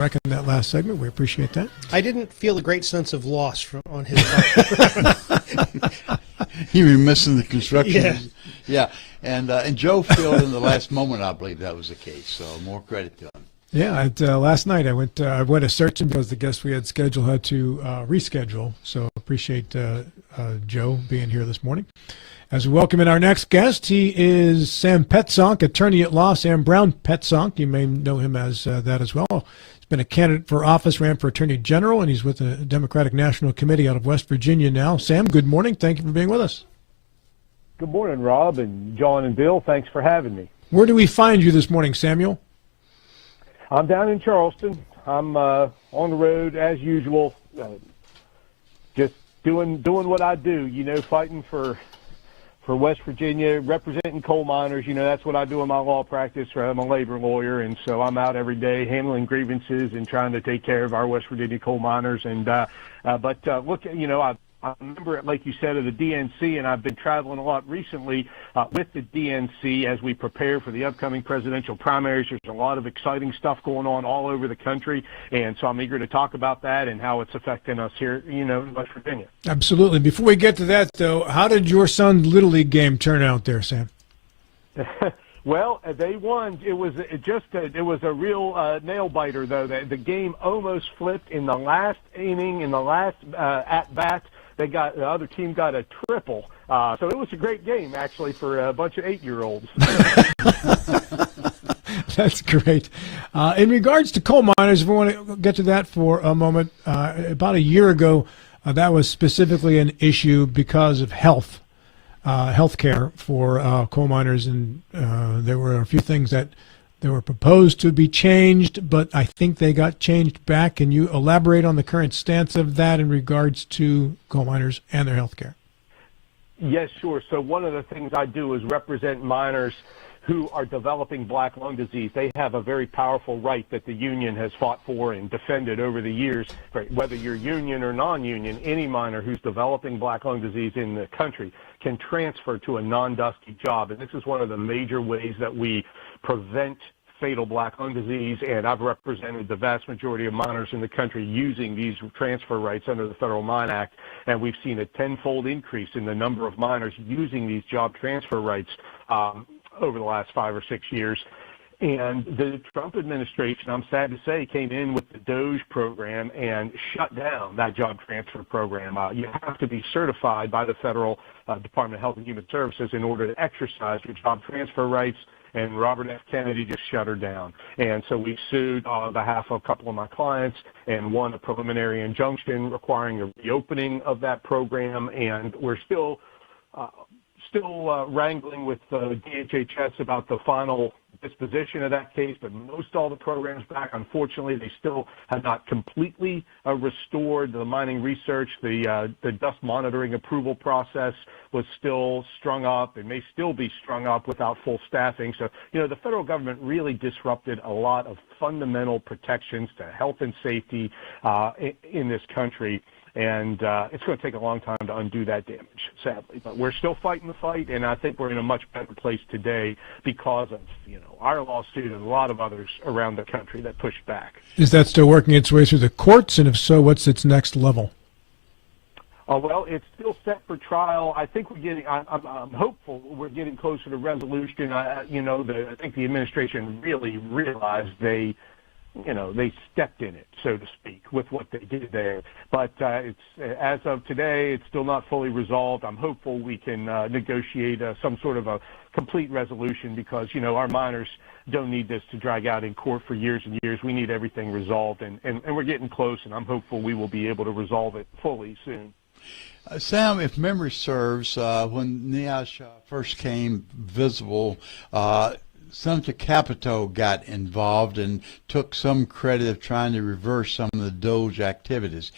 in that last segment. We appreciate that. I didn't feel a great sense of loss on his part. You were missing the construction. Yeah. Yeah. And Joe filled in the last moment, I believe that was the case. So more credit to him. Yeah, last night I went a searching because the guest we had scheduled had to reschedule. So appreciate Joe being here this morning. As we welcome in our next guest, he is Sam Petsonk, attorney at law. Sam Brown Petsonk, you may know him as that as well. He's been a candidate for office, ran for attorney general, and he's with the Democratic National Committee out of West Virginia now. Sam, good morning. Thank you for being with us. Good morning, Rob and John and Bill. Thanks for having me. Where do we find you this morning, Samuel? I'm down in Charleston. I'm on the road as usual, just doing what I do. Fighting for West Virginia, representing coal miners. That's what I do in my law practice. I'm a labor lawyer, and so I'm out every day handling grievances and trying to take care of our West Virginia coal miners. And look, I'm a member, like you said, of the DNC, and I've been traveling a lot recently with the DNC as we prepare for the upcoming presidential primaries. There's a lot of exciting stuff going on all over the country, and so I'm eager to talk about that and how it's affecting us here, in West Virginia. Absolutely. Before we get to that, though, how did your son's Little League game turn out there, Sam? Well, they won. It was a real nail biter, though. The game almost flipped in the last inning, in the last at bat. The other team got a triple. So it was a great game, actually, for a bunch of 8-year-olds. That's great. In regards to coal miners, if we want to get to that for a moment, about a year ago, that was specifically an issue because of health care for coal miners, and there were a few things that they were proposed to be changed, but I think they got changed back. Can you elaborate on the current stance of that in regards to coal miners and their health care? Yes, sure. So one of the things I do is represent miners who are developing black lung disease. They have a very powerful right that the union has fought for and defended over the years. Whether you're union or non-union, any miner who's developing black lung disease in the country can transfer to a non-dusty job. And this is one of the major ways that we prevent fatal black lung disease, and I've represented the vast majority of miners in the country using these transfer rights under the Federal Mine Act, and we've seen a tenfold increase in the number of miners using these job transfer rights over the last 5 or 6 years. And the Trump administration, I'm sad to say, came in with the DOGE program and shut down that job transfer program. You have to be certified by the Federal Department of Health and Human Services in order to exercise your job transfer rights, and Robert F. Kennedy just shut her down. And so we sued on behalf of a couple of my clients and won a preliminary injunction requiring a reopening of that program, and we're still wrangling with DHHS about the final disposition of that case, but most all the programs back. Unfortunately, they still have not completely restored the mining research. The dust monitoring approval process was still strung up and may still be strung up without full staffing. So, the federal government really disrupted a lot of fundamental protections to health and safety in this country. And it's going to take a long time to undo that damage, sadly. But we're still fighting the fight, and I think we're in a much better place today because of, our lawsuit and a lot of others around the country that pushed back. Is that still working its way through the courts? And if so, what's its next level? Well, it's still set for trial. I think I'm hopeful we're getting closer to resolution. I think the administration really realized they stepped in it, so to speak, with what they did there. But it's as of today, it's still not fully resolved. I'm hopeful we can negotiate some sort of a complete resolution because, our miners don't need this to drag out in court for years and years. We need everything resolved, and we're getting close, and I'm hopeful we will be able to resolve it fully soon. Sam, if memory serves, when NEOSH first came visible, Senator Capito got involved and took some credit of trying to reverse some of the DOGE activities.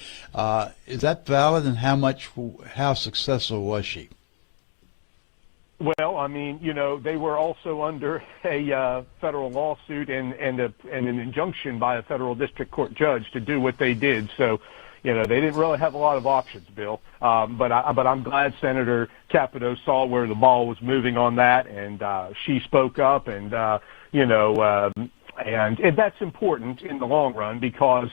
Is that valid, and how successful was she? Well, they were also under a federal lawsuit and an injunction by a federal district court judge to do what they did. So, they didn't really have a lot of options, Bill. But I'm glad Senator Capito saw where the ball was moving on that, and she spoke up, and And that's important in the long run because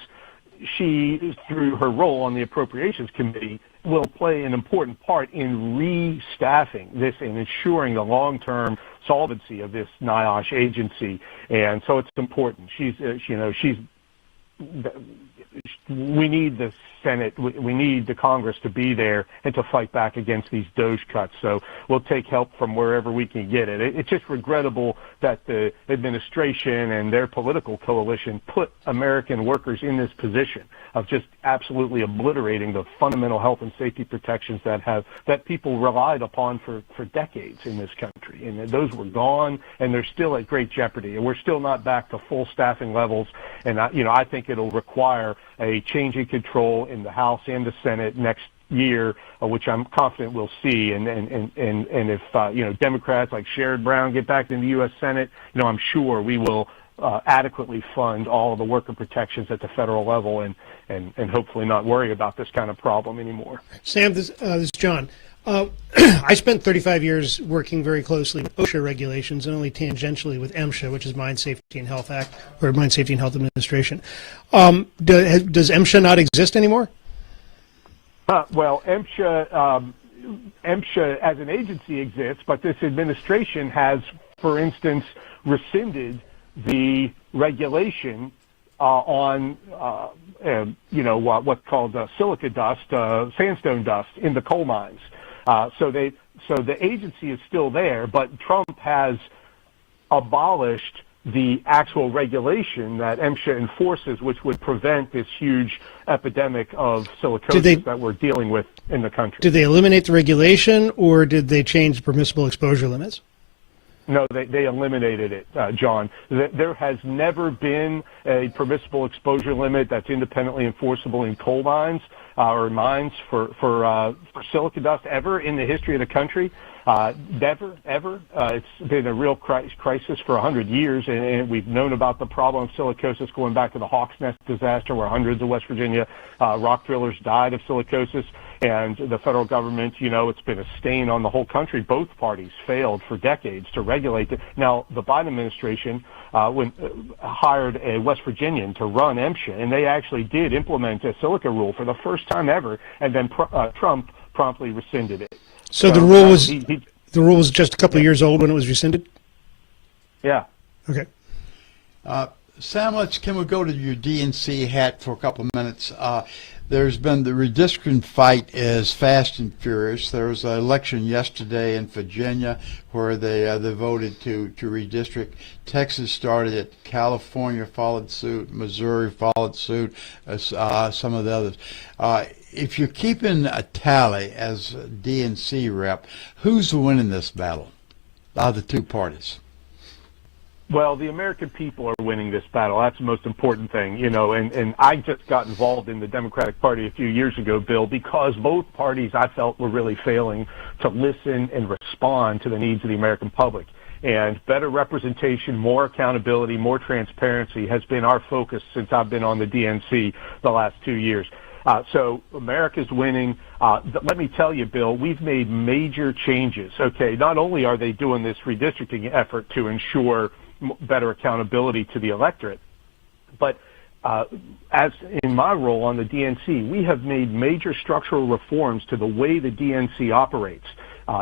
she, through her role on the Appropriations Committee, will play an important part in restaffing this and ensuring the long-term solvency of this NIOSH agency. And so it's important. We need the Senate, we need the Congress to be there and to fight back against these DOGE cuts. So we'll take help from wherever we can get it. It's just regrettable that the administration and their political coalition put American workers in this position of just absolutely obliterating the fundamental health and safety protections that people relied upon for decades in this country. And those were gone, and they're still at great jeopardy. And we're still not back to full staffing levels. And I think it'll require a change in control in the House and the Senate next year, which I'm confident we'll see. And if Democrats like Sherrod Brown get back in the U.S. Senate, I'm sure we will adequately fund all of the worker protections at the federal level and hopefully not worry about this kind of problem anymore. Sam, this is John. I spent 35 years working very closely with OSHA regulations and only tangentially with MSHA, which is Mine Safety and Health Act, or Mine Safety and Health Administration. Does MSHA not exist anymore? Well, MSHA as an agency exists, but this administration has, for instance, rescinded the regulation on what's called silica dust, sandstone dust in the coal mines. So the agency is still there, but Trump has abolished the actual regulation that MSHA enforces, which would prevent this huge epidemic of silicosis that we're dealing with in the country. Did they eliminate the regulation, or did they change permissible exposure limits? No, they eliminated it, John. There has never been a permissible exposure limit that's independently enforceable in coal mines or mines for silica dust ever in the history of the country. Never, ever. It's been a real crisis for 100 years, and we've known about the problem of silicosis going back to the Hawks Nest disaster, where hundreds of West Virginia rock drillers died of silicosis. And the federal government, it's been a stain on the whole country. Both parties failed for decades to regulate it. Now, the Biden administration hired a West Virginian to run MSHA, and they actually did implement a silica rule for the first time ever, and then Trump promptly rescinded it. So the rule was the rule was just a couple of years old when it was rescinded? Yeah. Okay. Sam, can we go to your DNC hat for a couple of minutes? There's been the redistricting fight is fast and furious. There was an election yesterday in Virginia where they voted to redistrict. Texas started it. California followed suit. Missouri followed suit. Some of the others. If you're keeping a tally as a DNC rep, who's winning this battle out of the two parties? Well, the American people are winning this battle. That's the most important thing, and I just got involved in the Democratic Party a few years ago, Bill, because both parties I felt were really failing to listen and respond to the needs of the American public. And better representation, more accountability, more transparency has been our focus since I've been on the DNC the last 2 years. So America's winning. Let me tell you, Bill, we've made major changes. Okay, not only are they doing this redistricting effort to ensure better accountability to the electorate, but as in my role on the DNC, we have made major structural reforms to the way the DNC operates.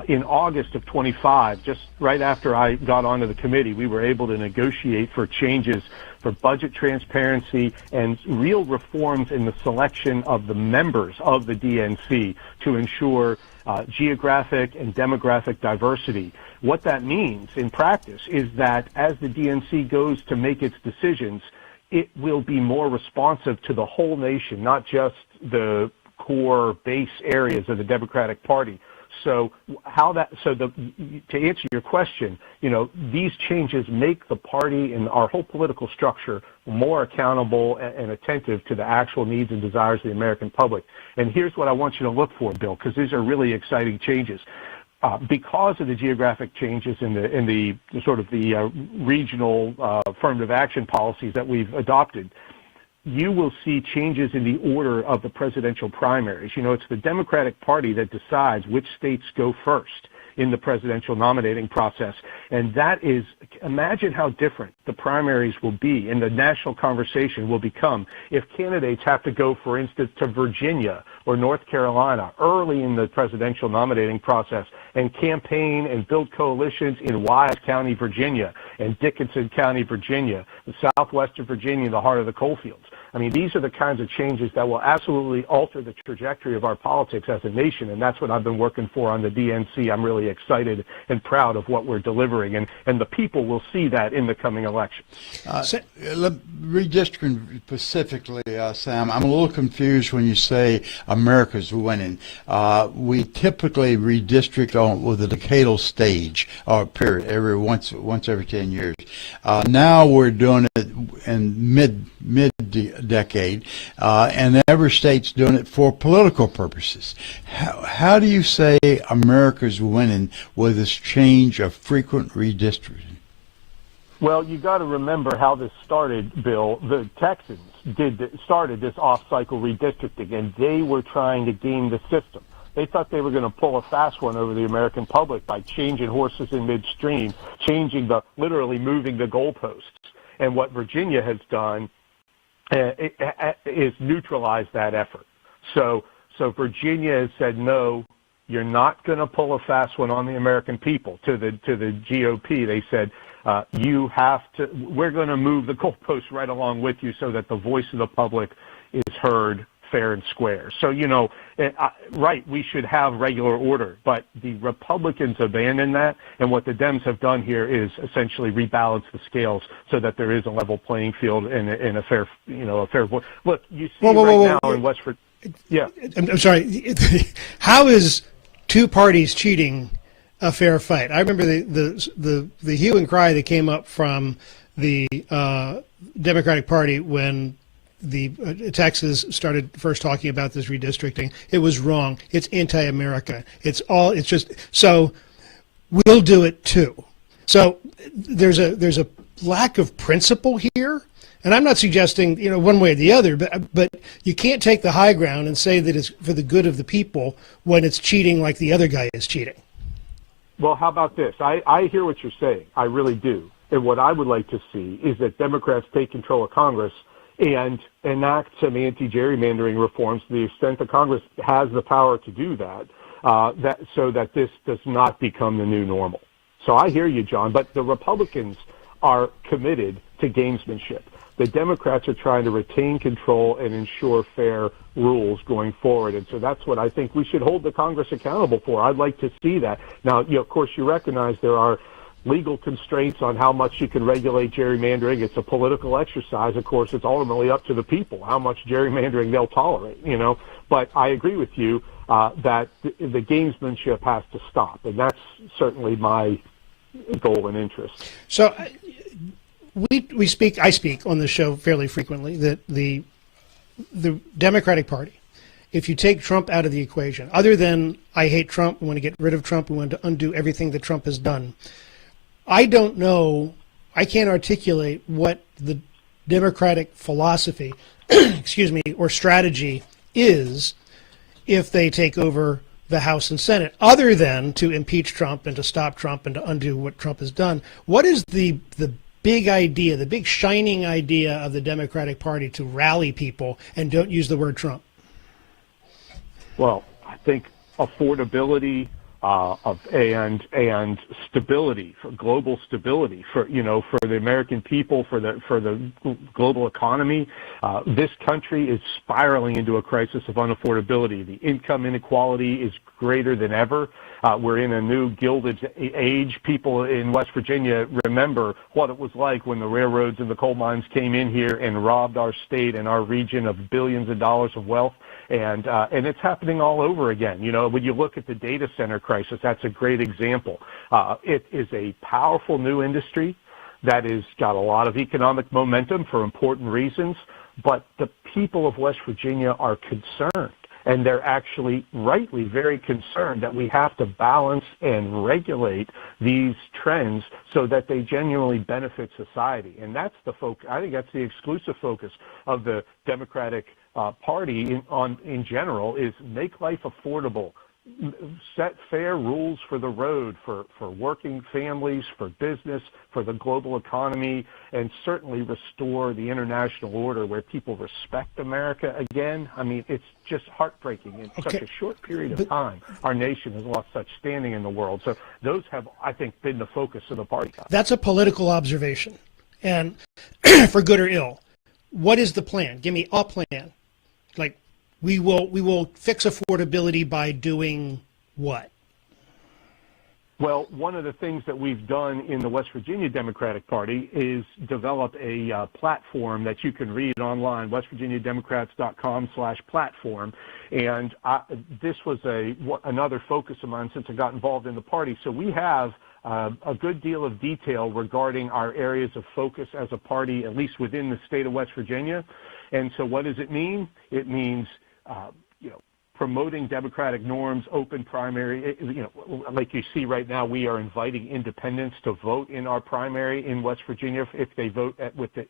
In August of 25, just right after I got onto the committee, we were able to negotiate for changes for budget transparency and real reforms in the selection of the members of the DNC to ensure geographic and demographic diversity. What that means in practice is that as the DNC goes to make its decisions, it will be more responsive to the whole nation, not just the core base areas of the Democratic Party. So to answer your question, these changes make the party and our whole political structure more accountable and attentive to the actual needs and desires of the American public. And here's what I want you to look for, Bill, because these are really exciting changes. Because of the geographic changes in the sort of the regional affirmative action policies that we've adopted, you will see changes in the order of the presidential primaries. It's the Democratic Party that decides which states go first. in the presidential nominating process. And that is, imagine how different the primaries will be and the national conversation will become if candidates have to go, for instance, to Virginia or North Carolina early in the presidential nominating process and campaign and build coalitions in Wise County, Virginia, and Dickinson County, Virginia, southwestern Virginia, the heart of the coal fields. I mean, these are the kinds of changes that will absolutely alter the trajectory of our politics as a nation, and that's what I've been working for on the DNC. I'm really excited and proud of what we're delivering, and the people will see that in the coming election. Redistricting specifically, Sam, I'm a little confused when you say America's winning. We typically redistrict with a decadal stage or period once every 10 years. Now we're doing it in mid-decade, and every state's doing it for political purposes. How do you say America's winning with this change of frequent redistricting? Well, you got to remember how this started, Bill. The Texans started this off-cycle redistricting, and they were trying to game the system. They thought they were going to pull a fast one over the American public by changing horses in midstream, literally moving the goalposts. And what Virginia has done is neutralize that effort. So Virginia has said, no, you're not going to pull a fast one on the American people. To the GOP, they said, we're going to move the goalposts right along with you so that the voice of the public is heard fair and square. So, right, we should have regular order, but the Republicans abandoned that, and what the Dems have done here is essentially rebalance the scales so that there is a level playing field and a fair, a fair voice. Look, you see now in West Virginia. Yeah. I'm sorry. How is two parties cheating a fair fight? I remember the hue and cry that came up from the Democratic Party when the Texas started first talking about this redistricting. It was wrong. It's anti-America. It's just so we'll do it too. So there's a lack of principle here, and I'm not suggesting one way or the other, but you can't take the high ground and say that it's for the good of the people when it's cheating like the other guy is cheating. Well, how about this? I hear what you're saying. I really do. And what I would like to see is that Democrats take control of Congress and enact some anti-gerrymandering reforms to the extent that Congress has the power to do that, so that this does not become the new normal. So I hear you, John, but the Republicans are committed to gamesmanship. The Democrats are trying to retain control and ensure fair rules going forward. And so that's what I think we should hold the Congress accountable for. I'd like to see that. Now, of course, you recognize there are legal constraints on how much you can regulate gerrymandering. It's a political exercise. Of course, it's ultimately up to the people how much gerrymandering they'll tolerate, But I agree with you that the gamesmanship has to stop. And that's certainly my goal and interest. So I speak on the show fairly frequently that the Democratic Party, if you take Trump out of the equation, other than I hate Trump, we want to get rid of Trump, we want to undo everything that Trump has done, I don't know, I can't articulate what the Democratic philosophy, or strategy is if they take over the House and Senate, other than to impeach Trump and to stop Trump and to undo what Trump has done. What is the big idea, the big shining idea of the Democratic Party to rally people, and don't use the word Trump? Well, I think affordability and stability, for global stability, for the American people, for the global economy. This country is spiraling into a crisis of unaffordability. The income inequality is greater than ever. We're in a new Gilded Age. People in West Virginia remember what it was like when the railroads and the coal mines came in here and robbed our state and our region of billions of dollars of wealth. And it's happening all over again. When you look at the data center crisis, that's a great example. It is a powerful new industry that has got a lot of economic momentum for important reasons, but the people of West Virginia are concerned. And they're actually rightly very concerned that we have to balance and regulate these trends so that they genuinely benefit society. And that's the focus. I think that's the exclusive focus of the Democratic Party in general, is make life affordable, set fair rules for the road for working families, for business, for the global economy, and certainly restore the international order where people respect America again. I mean, it's just heartbreaking. In such a short period of time, our nation has lost such standing in the world. So those have, I think, been the focus of the party. That's a political observation, and for good or ill. What is the plan? Give me a plan. Like, we will fix affordability by doing what? Well, one of the things that we've done in the West Virginia Democratic Party is develop a platform that you can read online, westvirginiademocrats.com/platform. And this was another focus of mine since I got involved in the party. So we have a good deal of detail regarding our areas of focus as a party, at least within the state of West Virginia. And so what does it mean? It means, promoting democratic norms, open primary. Like you see right now, we are inviting independents to vote in our primary in West Virginia if they vote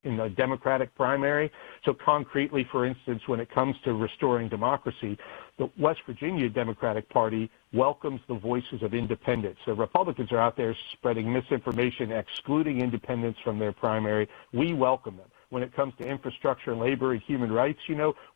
in the Democratic primary. So concretely, for instance, when it comes to restoring democracy, the West Virginia Democratic Party welcomes the voices of independents. The Republicans are out there spreading misinformation, excluding independents from their primary. We welcome them. When it comes to infrastructure, labor, and human rights,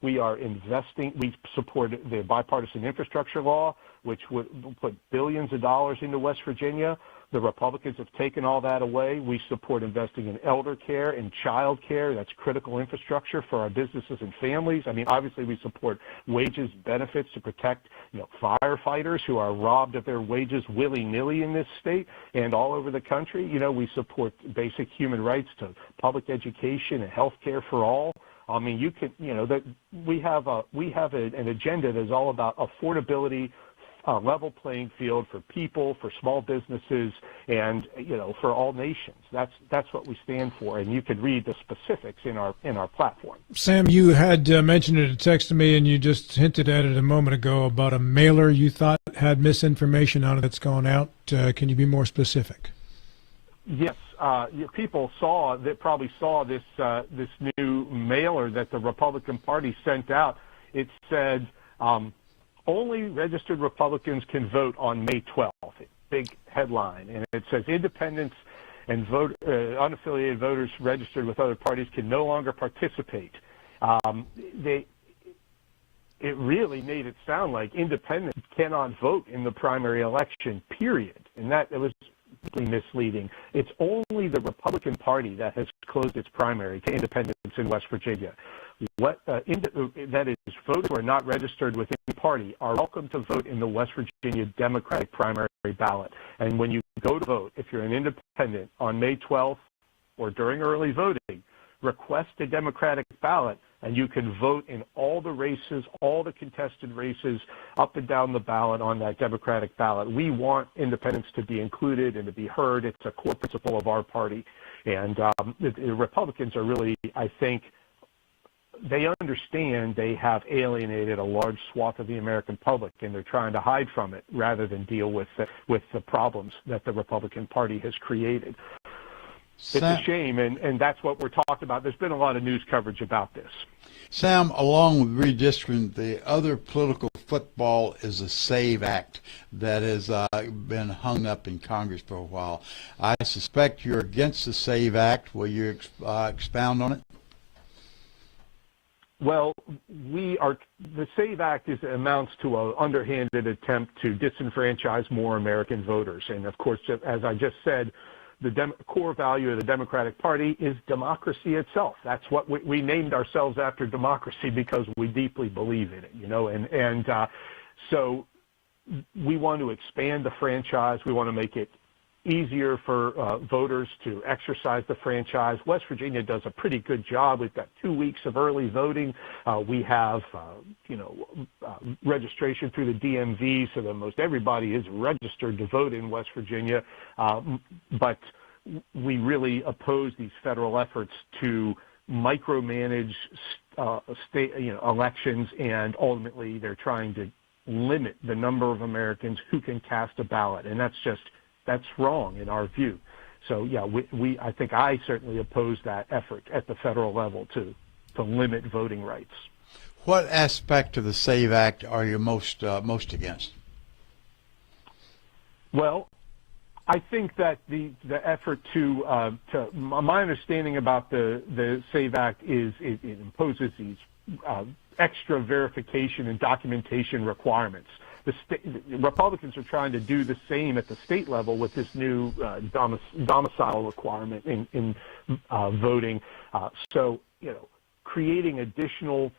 we are investing. We support the bipartisan infrastructure law, which would put billions of dollars into West Virginia. The Republicans have taken all that away. We support investing in elder care and child care. That's critical infrastructure for our businesses and families. I mean, obviously, we support wages, benefits to protect, firefighters who are robbed of their wages willy-nilly in this state and all over the country. We support basic human rights to public education and health care for all. I mean, we have an agenda that is all about affordability, level playing field for people, for small businesses, and for all nations. That's what we stand for, and you can read the specifics in our platform. Sam, you had mentioned it in a text to me, and you just hinted at it a moment ago about a mailer you thought had misinformation on it that's gone out. Can you be more specific? Yes. People probably saw this new mailer that the Republican Party sent out. It said, only registered Republicans can vote on May 12th. Big headline. And it says independents and unaffiliated voters registered with other parties can no longer participate. It really made it sound like independents cannot vote in the primary election, period. And it was misleading. It's only the Republican Party that has closed its primary to independents in West Virginia. That is, voters who are not registered with any party are welcome to vote in the West Virginia Democratic primary ballot. And when you go to vote, if you're an independent on May 12th or during early voting, request a Democratic ballot, and you can vote in all the races, all the contested races, up and down the ballot on that Democratic ballot. We want independents to be included and to be heard. It's a core principle of our party. And the Republicans are really, I think, they understand they have alienated a large swath of the American public, and they're trying to hide from it rather than deal with the problems that the Republican Party has created. It's a shame, and that's what we're talking about. There's been a lot of news coverage about this. Sam, along with redistricting, the other political football is the SAVE Act that has been hung up in Congress for a while. I suspect you're against the SAVE Act. Will you expound on it? Well, the SAVE Act amounts to an underhanded attempt to disenfranchise more American voters. And, of course, as I just said, the core value of the Democratic Party is democracy itself. That's what we named ourselves after, democracy, because we deeply believe in it, so we want to expand the franchise. We want to make it easier for voters to exercise the franchise. West Virginia does a pretty good job. We've got 2 weeks of early voting. We have, registration through the DMV, so that most everybody is registered to vote in West Virginia. But we really oppose these federal efforts to micromanage state elections, and ultimately they're trying to limit the number of Americans who can cast a ballot, and that's wrong in our view. So yeah, I think I certainly oppose that effort at the federal level to limit voting rights. What aspect of the SAVE Act are you most against? Well, I think that the effort to my understanding about the SAVE Act is it imposes these extra verification and documentation requirements. The Republicans are trying to do the same at the state level with this new domicile requirement in voting. So, creating additional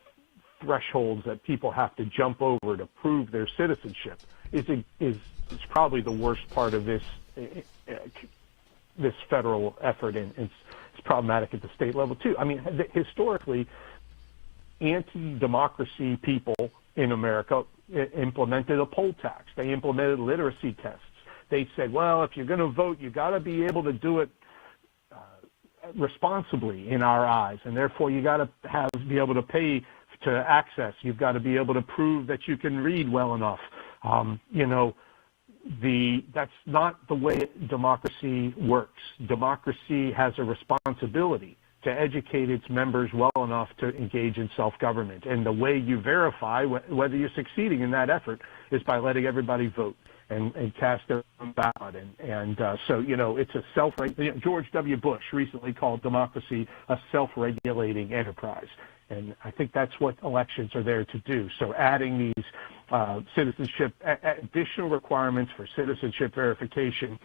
thresholds that people have to jump over to prove their citizenship is probably the worst part of this federal effort, and it's problematic at the state level too. I mean, historically, anti-democracy people in America implemented a poll tax. They implemented literacy tests. They said, well, if you're going to vote, you got to be able to do it responsibly in our eyes, and therefore you got to be able to pay to access. You've got to be able to prove that you can read well enough. That's not the way democracy works. Democracy has a responsibility to educate its members well enough to engage in self-government. And the way you verify whether you're succeeding in that effort is by letting everybody vote and cast their own ballot. So, it's a George W. Bush recently called democracy a self-regulating enterprise. And I think that's what elections are there to do. So adding these additional requirements for citizenship verification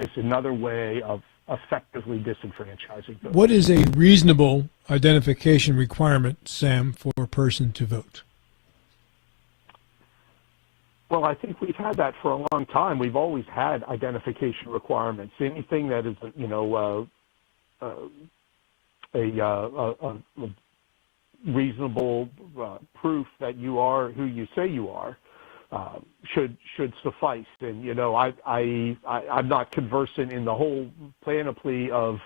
is another way of effectively disenfranchising voters. What is a reasonable identification requirement, Sam, for a person to vote? Well, I think we've had that for a long time. We've always had identification requirements. Anything that is, a reasonable proof that you are who you say you are should suffice. And I'm not conversant in the whole panoply of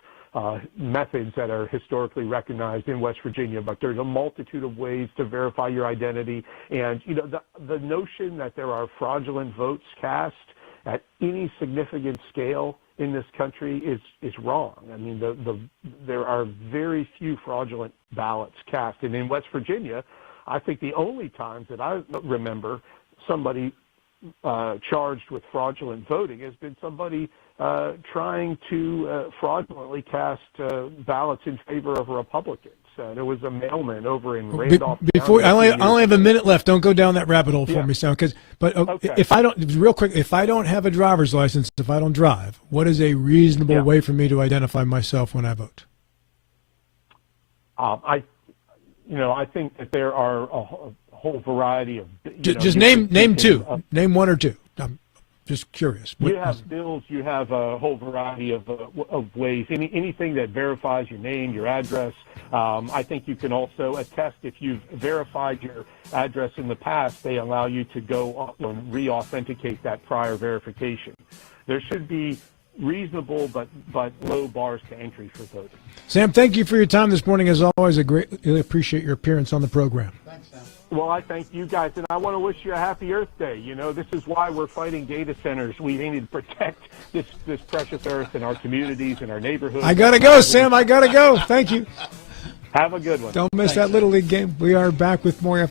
methods that are historically recognized in West Virginia, but there's a multitude of ways to verify your identity. And the notion that there are fraudulent votes cast at any significant scale in this country is wrong. I mean, there are very few fraudulent ballots cast. And in West Virginia, I think the only times that I remember somebody charged with fraudulent voting has been somebody trying to fraudulently cast ballots in favor of Republicans. There was a mailman over in Randolph County. I only have a minute left. Don't go down that rabbit hole for me, Sam. Okay. If I don't have a driver's license, if I don't drive, what is a reasonable way for me to identify myself when I vote? I think that there are a whole variety of. Just name two. Name one or two. I'm just curious. You have bills. You have a whole variety of ways. Anything that verifies your name, your address. I think you can also attest if you've verified your address in the past. They allow you to go and re-authenticate that prior verification. There should be reasonable but low bars to entry for voting. Sam, thank you for your time this morning. As always, I greatly appreciate your appearance on the program. Thanks, Sam. Well, I thank you guys, and I want to wish you a happy Earth Day. This is why we're fighting data centers. We need to protect this precious Earth in our communities and our neighborhoods. I got to go, Sam. I got to go. Thank you. Have a good one. Don't miss that Little League game. We are back with more